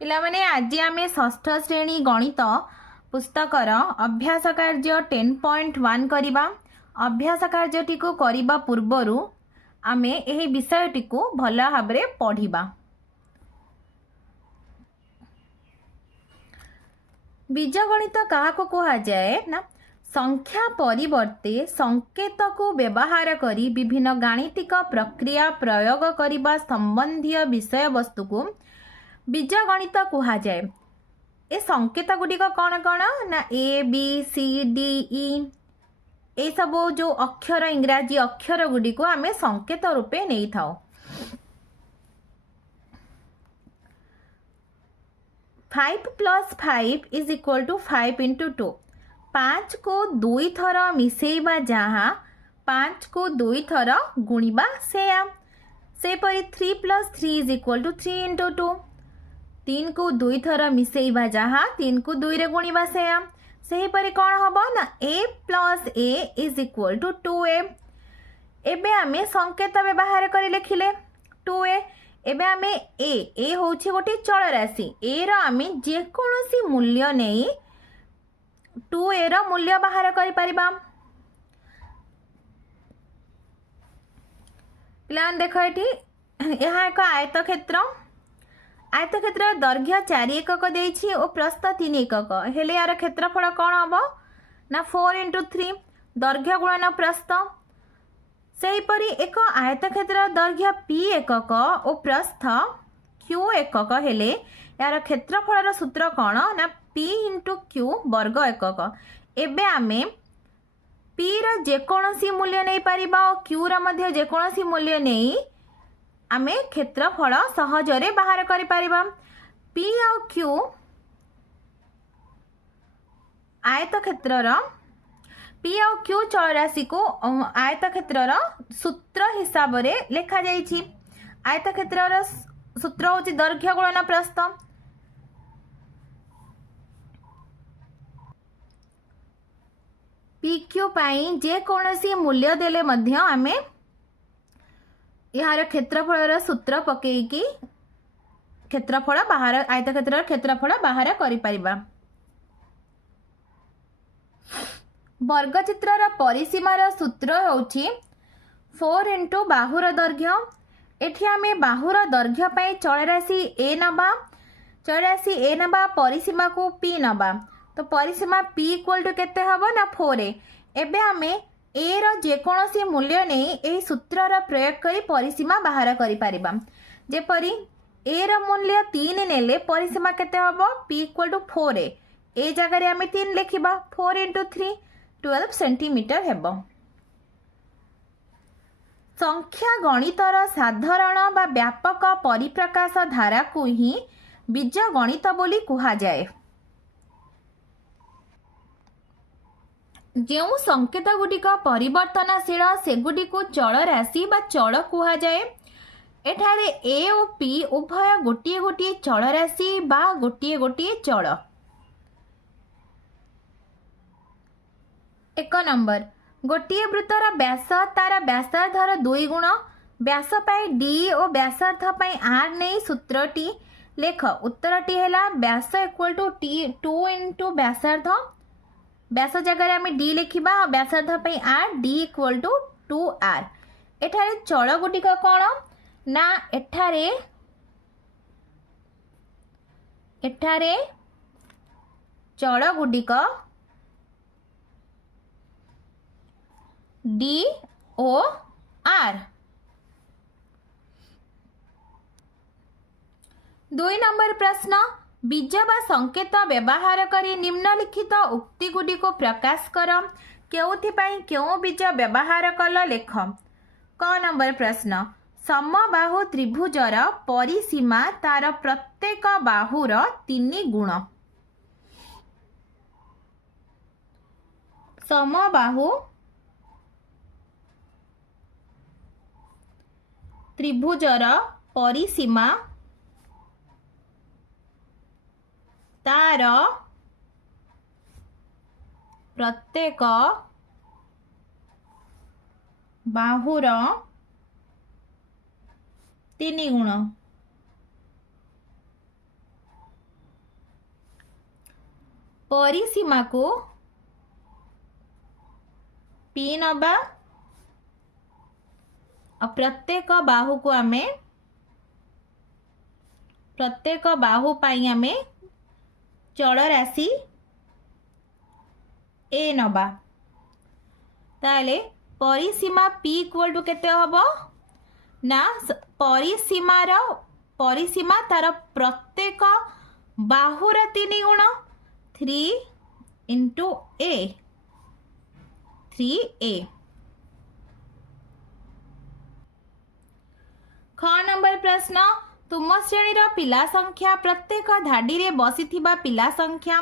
पिलामाने आज आम षष्ठ श्रेणी गणित पुस्तकर अभ्यास कार्य 10.1 करवा। अभ्यास कार्यटी को करबा पूर्वरु आमे एही विषयटी को भल भाव पढ़िबा। बीजगणित क्या कहा जाए ना, संख्या परिवर्ते संकेत को व्यवहार करी विभिन्न गाणितिक प्रक्रिया प्रयोग करने संबंधी विषय वस्तु को बीजगणित कहा जाए। ए संकेत गुड़िक कौन कौन ना A B C D E ये सब जो अक्षर इंग्राजी अक्षर गुड़िक आम संकेत रूपे नहीं था। 5 + 5 = 5 × 2। 5 को 2 थर मिसेइबा जहाँ 5 को 2 थर गुणिबा सेया। सेपरी 3 + 3 = 3 × 2। 3 को 2 थर मिसेइबा जहाँ 3 को 2 रे गुणिबा सेया। सेहीपरि कौन हम ना a + a = 2a। एबे आमे संकेत व्यवहार कर लिखिले 2a। एबे आमे ए होछि गोटे चल राशि ए रो आमे जे कोनोसी मूल्य नहीं 2a रो मूल्य बाहर करि परिबा। प्लान देखो एठी यहाँ एक आयतक्षेत्र। आयतक्षेत्र दैर्घ्य 4 एकक देछि और प्रस्थ 3 एकक हेले यार क्षेत्रफल कौन हम ना 4 × 3 दैर्घ्य गुणन प्रस्थ। सेहीपरि एक आयतक्षेत्र दैर्घ्य p एकक और प्रस्थ q एकक हेले यार क्षेत्रफल सूत्र कौन ना p × q वर्ग एकक। एबे आमे p रो जेकोसी मूल्य नहीं पारिबा और q रो मध्ये जेकोसी मूल्य नहीं आमे क्षेत्रफल सहजरे बाहर करि परिबा। p और q आयतक्षेत्रर p और q चल राशि को आयतक्षेत्रर सूत्र हिसाब रे लेखा जाइछि। आयतक्षेत्रर सूत्र होछि दैर्घ्य गुणन प्रस्थ। pq पाई जे कोनोसी मूल्य देले मध्य आमे यार क्षेत्रफल सूत्र पकेकी क्षेत्रफल बाहर आयतक्षेत्र क्षेत्रफल बाहर करि परिबा। वर्गचित्रर परिसीमार सूत्र होछि 4 × बाहुर दैर्घ्य। एठी आमे बाहुर दैर्घ्य पाई चल राशि a नबा। चल राशि a नबा परिसीमा को p नबा। तो परिसीमा p = केते हबो ना 4a। एबे आमे ए रो जेकोसी मूल्य नहीं एही सूत्रर प्रयोग करी परिसीमा बाहर करि परिबा। जेपरि ए रो मूल्य 3 नेले परिसीमा केते हबो p = 4a। ए जगह रे आमे 3 लिखिबा 4 × 3 12 सेंटीमीटर हेबो। संख्या गणितर साधारण बा व्यापक परिप्रकाश धारा को ही बीज गणित बोली कहा जाए। जो संकेत गुड़िक परिवर्तनशील सेगुड़ी को चल राशि बा चल कहा जाए। एठारे ए और p उभय गोटे गोटे चल राशि बा गोटे गोटे चल। 1 नंबर गोटे वृत्तर व्यास तार व्यासार्धर 2 गुण व्यास पाई d और व्यासार्ध पाई r नहीं सूत्रटी लेख। उत्तरटी है व्यास = 2 × व्यासार्ध। व्यास जगह आम d लिखा और व्यासार्ध पाई r d = 2r। एठारे चल गुटिक कौन ना एठारे चल गुटिक d ओ r। 2 नंबर प्रश्न बीज बा संकेत व्यवहार करी निम्नलिखित उक्ति गुडी को प्रकाश कर। केउथिपाई केउ बीज व्यवहार कल लेख। क नंबर प्रश्न समबाहु त्रिभुजर परिसीमा तार प्रत्येक बाहुर 3 गुण। समबाहु त्रिभुजर परिसीमा तार प्रत्येक बाहुर 3 गुण। परिसीमा को P नबा और प्रत्येक बाहु को आमे प्रत्येक बाहु पाई आमे चल राशि A नबा ताले परिसीमा P इक्वल टू केते हबो ना परिसीमा तार प्रत्येक बाहुर 3 गुण 3 इंटू A 3A। ख नंबर प्रश्न तुम श्रेणीर पिला संख्या प्रत्येक धाडी रे बसिथिबा पिला संख्या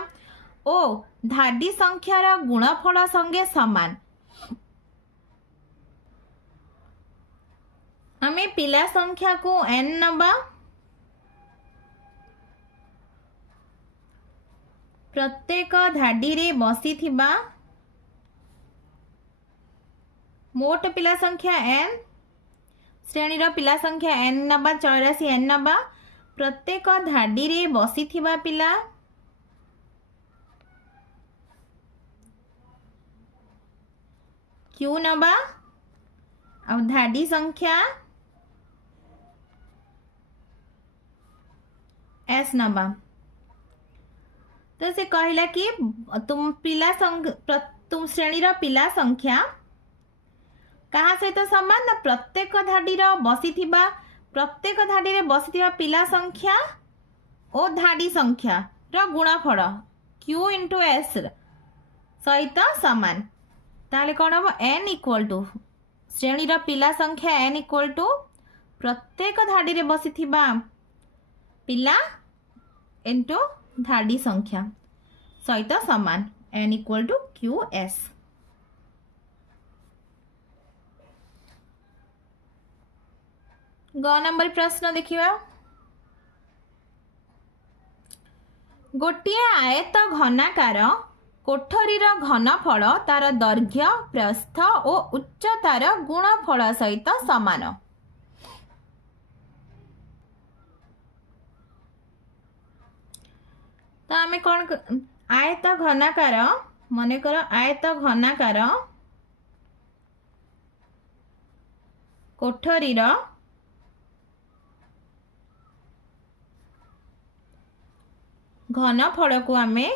ओ धाडी संख्यार गुणफल संगे समान। आमे पिला संख्या को n नबा प्रत्येक धाडी रे बसिथिबा मोट पिला संख्या n श्रेणीर पिला संख्या n नबा चल राशि n नबा प्रत्येक धाडी रे बसिथिबा पिला q नबा और धाडी संख्या s नबा। तो से कहला कि तुम श्रेणीर पिला संख्या कहा सहित समान ना प्रत्येक धाडी रे बसिथिबा पिला संख्या और धाडी संख्या रो गुणफल q इंटू s सहित समान। ताले कौन हम n इक्वल टू श्रेणीर पिला संख्या n इक्वल टू प्रत्येक धाडी रे बसिथिबा पिला इंटू धाडी संख्या सहित समान n इक्वल टू qs। ग नंबर प्रश्न देखिबा गोटिए आयत घनाकार कोठरीर घनफल तार दैर्घ्य प्रस्थ और उच्चतार गुणफल सहित समान। तो आमे कौन आयत घनाकार मन कर आयत घनाकार कोठरीर घनफल को आमे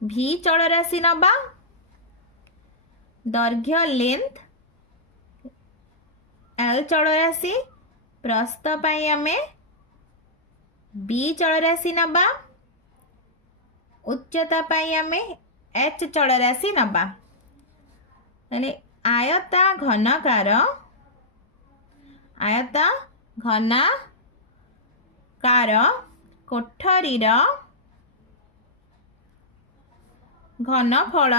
v चल राशि नबा दैर्घ्य लेंथ l चल राशि प्रस्थ पाई आमे b चल राशि नबा उच्चता पाई आमे h चल राशि नबा। ताले आयता घनाकार कोठरीर घनफल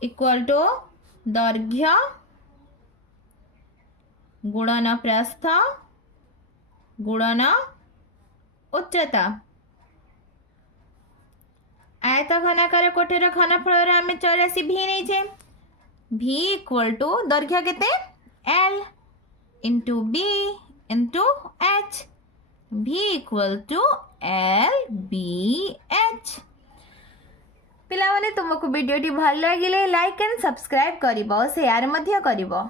इक्वल टू दैर्घ्य गुणन प्रस्थ गुणन उच्चता। आयत घनाकार कोठरीर घनफल आमे चल राशि v नहीं v इक्वल टू दैर्घ्य केते l into b into h v equal to l b h। पिला माने तुमको वीडियो टी भल लागिले लाइक एंड सब्सक्राइब करिवो शेयर मध्य करिवो।